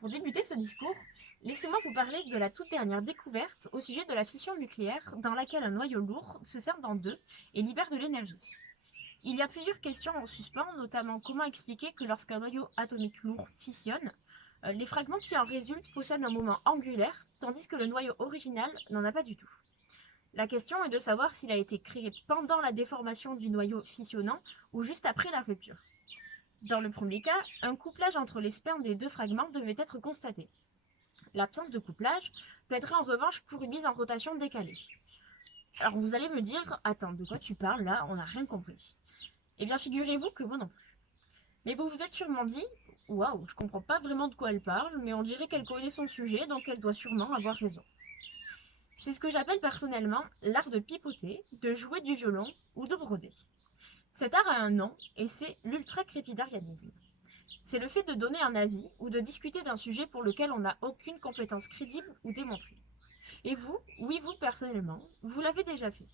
Pour débuter ce discours, laissez-moi vous parler de la toute dernière découverte au sujet de la fission nucléaire dans laquelle un noyau lourd se scinde en deux et libère de l'énergie. Il y a plusieurs questions en suspens, notamment comment expliquer que lorsqu'un noyau atomique lourd fissionne, les fragments qui en résultent possèdent un moment angulaire, tandis que le noyau original n'en a pas du tout. La question est de savoir s'il a été créé pendant la déformation du noyau fissionnant ou juste après la rupture. Dans le premier cas, un couplage entre les spermes des deux fragments devait être constaté. L'absence de couplage peut être en revanche pour une mise en rotation décalée. Alors vous allez me dire, attends, de quoi tu parles là, on n'a rien compris. Eh bien figurez-vous que moi non plus. Mais vous vous êtes sûrement dit, waouh, je comprends pas vraiment de quoi elle parle, mais on dirait qu'elle connaît son sujet, donc elle doit sûrement avoir raison. C'est ce que j'appelle personnellement l'art de pipoter, de jouer du violon ou de broder. Cet art a un nom, et c'est l'ultra-crépidarianisme. C'est le fait de donner un avis ou de discuter d'un sujet pour lequel on n'a aucune compétence crédible ou démontrée. Et vous, oui vous personnellement, vous l'avez déjà fait.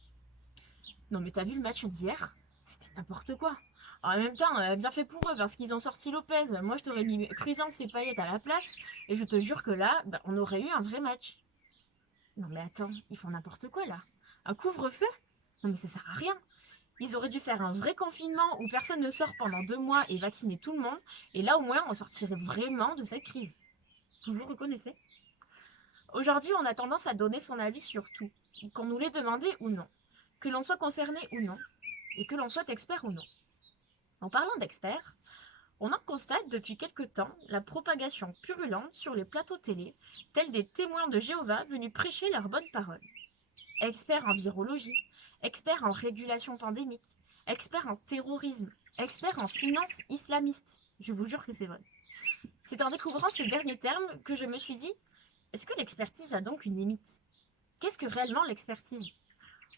Non mais t'as vu le match d'hier? C'était n'importe quoi. En même temps, bien fait pour eux parce qu'ils ont sorti Lopez. Moi je t'aurais mis Cuisance et Payet à la place et je te jure que là, on aurait eu un vrai match. Non mais attends, ils font n'importe quoi là. Un couvre-feu? Non mais ça sert à rien. Ils auraient dû faire un vrai confinement où personne ne sort pendant 2 mois et vacciner tout le monde. Et là, au moins, on sortirait vraiment de cette crise. Vous vous reconnaissez? Aujourd'hui, on a tendance à donner son avis sur tout, qu'on nous l'ait demandé ou non, que l'on soit concerné ou non, et que l'on soit expert ou non. En parlant d'experts, on en constate depuis quelque temps la propagation purulente sur les plateaux télé, tels des témoins de Jéhovah venus prêcher leurs bonnes paroles. Experts en virologie, experts en régulation pandémique, experts en terrorisme, experts en finance islamiste. Je vous jure que c'est vrai. C'est en découvrant ce dernier terme que je me suis dit, est-ce que l'expertise a donc une limite? Qu'est-ce que réellement l'expertise?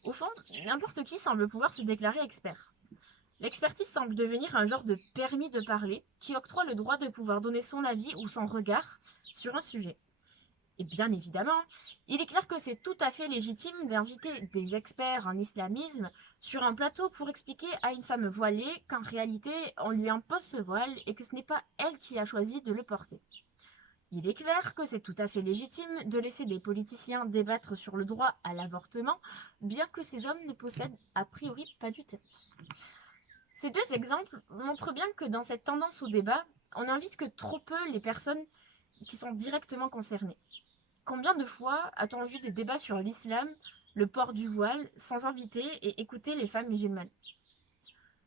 Au fond, n'importe qui semble pouvoir se déclarer expert. L'expertise semble devenir un genre de permis de parler qui octroie le droit de pouvoir donner son avis ou son regard sur un sujet. Et bien évidemment, il est clair que c'est tout à fait légitime d'inviter des experts en islamisme sur un plateau pour expliquer à une femme voilée qu'en réalité on lui impose ce voile et que ce n'est pas elle qui a choisi de le porter. Il est clair que c'est tout à fait légitime de laisser des politiciens débattre sur le droit à l'avortement, bien que ces hommes ne possèdent a priori pas d'utérus. Ces deux exemples montrent bien que dans cette tendance au débat, on n'invite que trop peu les personnes qui sont directement concernées. Combien de fois a-t-on vu des débats sur l'islam, le port du voile, sans inviter et écouter les femmes musulmanes?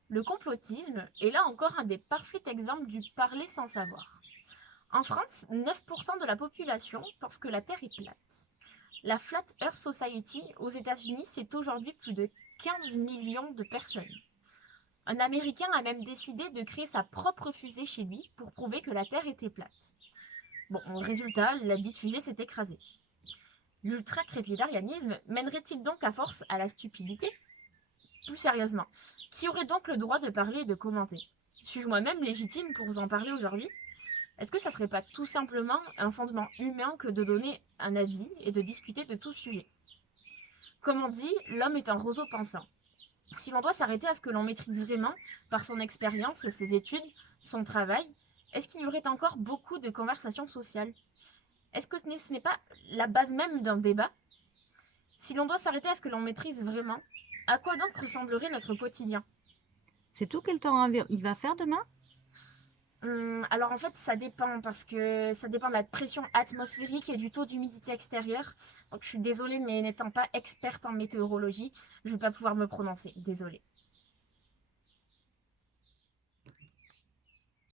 Le complotisme est là encore un des parfaits exemples du parler sans savoir. En France, 9% de la population pense que la Terre est plate. La Flat Earth Society aux États-Unis, c'est aujourd'hui plus de 15 millions de personnes. Un Américain a même décidé de créer sa propre fusée chez lui pour prouver que la Terre était plate. Bon, résultat, la dite fusée s'est écrasée. L'ultra-crépidarianisme mènerait-il donc à force à la stupidité? Plus sérieusement, qui aurait donc le droit de parler et de commenter? Suis-je moi-même légitime pour vous en parler aujourd'hui? Est-ce que ça serait pas tout simplement un fondement humain que de donner un avis et de discuter de tout sujet? Comme on dit, l'homme est un roseau pensant. Si l'on doit s'arrêter à ce que l'on maîtrise vraiment par son expérience, ses études, son travail, est-ce qu'il y aurait encore beaucoup de conversations sociales? Est-ce que ce n'est pas la base même d'un débat? Si l'on doit s'arrêter à ce que l'on maîtrise vraiment, à quoi donc ressemblerait notre quotidien? C'est tout quel temps il va faire demain? Alors en fait ça dépend parce que ça dépend de la pression atmosphérique et du taux d'humidité extérieure. Donc je suis désolée mais n'étant pas experte en météorologie, je ne vais pas pouvoir me prononcer, désolée.